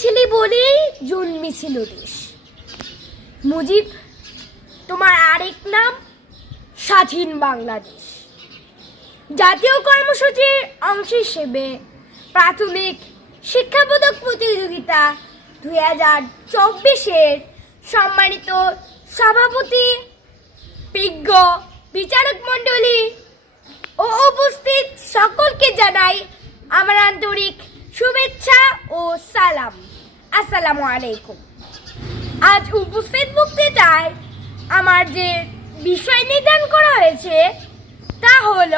ছিলে বলেই জন্মেছিল দেশ। মুজিব, তোমার আরেক নাম স্বাধীন বাংলাদেশ। জাতীয় কর্মসূচির অংশ হিসেবে প্রাথমিক শিক্ষাবোধক প্রতিযোগিতা দুই হাজার চব্বিশের সম্মানিত সভাপতি, বিজ্ঞ বিচারক মণ্ডলী ও উপস্থিত সকলকে জানাই আমার আন্তরিক ও সালাম। আসসালামু আলাইকুম। আজ উপস্থিত বক্তৃতায় আমার যে বিষয় নির্ধারণ করা হয়েছে, তা হল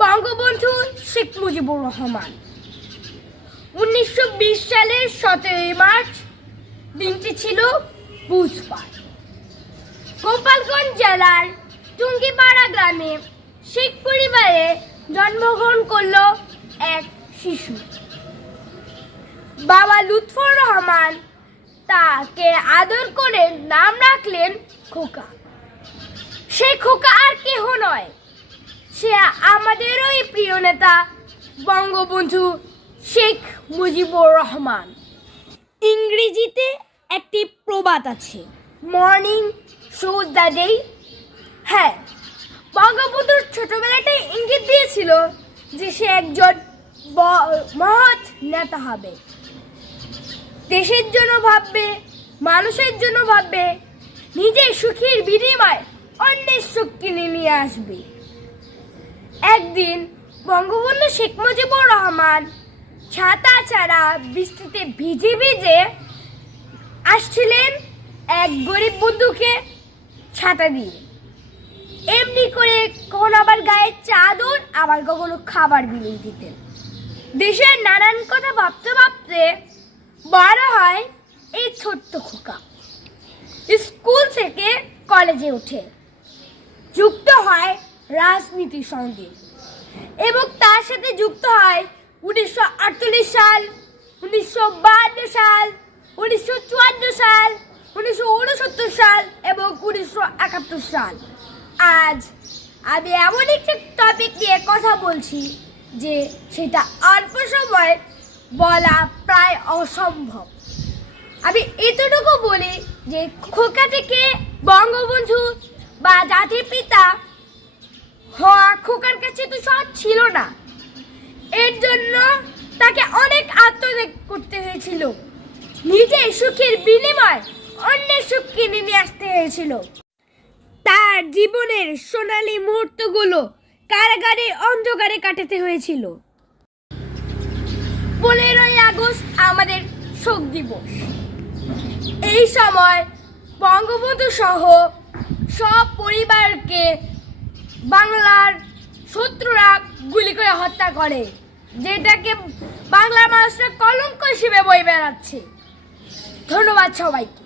বঙ্গবন্ধু শেখ মুজিবুর রহমান। উনিশশো বিশ সালের সতেরোই মার্চ দিনটি ছিল বুধবার। গোপালগঞ্জ জেলার টুঙ্গিপাড়া গ্রামে শেখ পরিবারে জন্মগ্রহণ করল এক শিশু। বাবা লুৎফর রহমান তাকে আদর করে নাম রাখলেন খোকা। সেই খোকা আর কেহ নয়, সে আমাদেরই প্রিয় নেতা বঙ্গবন্ধু শেখ মুজিবুর রহমান। ইংরেজিতে একটি প্রবাদ আছে, মর্নিং শো দ্য ডে হ্যাঁ বঙ্গবন্ধুর ছোটবেলাটাই ইঙ্গিত দিয়েছিল যে সে একজন মহৎ নেতা হবে। দেশের জন্য ভাববে, মানুষের জন্য ভাববে, নিজের সুখের বিনিময় অন্যের সুখ কিনে নিয়ে আসবে। একদিন বঙ্গবন্ধু শেখ মুজিবুর রহমান ছাতা ছাড়া বৃষ্টিতে ভিজে ভিজে আসছিলেন এক গরিব বন্ধুকে ছাতা দিয়ে। এমনি করে কখনো আবার গায়ে চাদর, আবার কখনো খাবার বিলিয়ে দিতেন। দেশের নানান কথা ভাবতে ভাবতে বড় হয় এই ছোট্ট খোকা। স্কুল থেকে কলেজে ওঠে। যুক্ত হয় রাজনীতির সঙ্গে। এবং তার সাথে যুক্ত হয় উনিশশো আটচল্লিশ সাল, উনিশশো সাল, উনিশশো চুয়ান্ন সাল, উনিশশো উনসত্তর সাল এবং উনিশশো একাত্তর সাল। আজ আমি এমন একটি টপিক নিয়ে কথা বলছি যে সেটা অল্প সময় বলা প্রায় অসম্ভব। আমি এতটুকু বলি যে খোকা থেকে বঙ্গবন্ধু বা জাতির পিতা হওয়া খোকার কাছে তো সহজ ছিল না। এর জন্য তাকে অনেক আত্মত্যাগ করতে হয়েছিল। নিজের সুখের বিনিময় অন্যের সুখ কিনে নিয়ে আসতে হয়েছিল। তার জীবনের সোনালী মুহূর্তগুলো কারাগারে অন্ধকারে কাটাতে হয়েছিল। পনেরোই আগস্ট আমাদের শোক দিবস। এই সময় বঙ্গবন্ধু সহ সব পরিবারকে বাংলার শত্রুরা গুলি করে হত্যা করে, যেটাকে বাংলার মানুষরা কলঙ্ক হিসেবে বই বেড়াচ্ছে। ধন্যবাদ সবাইকে।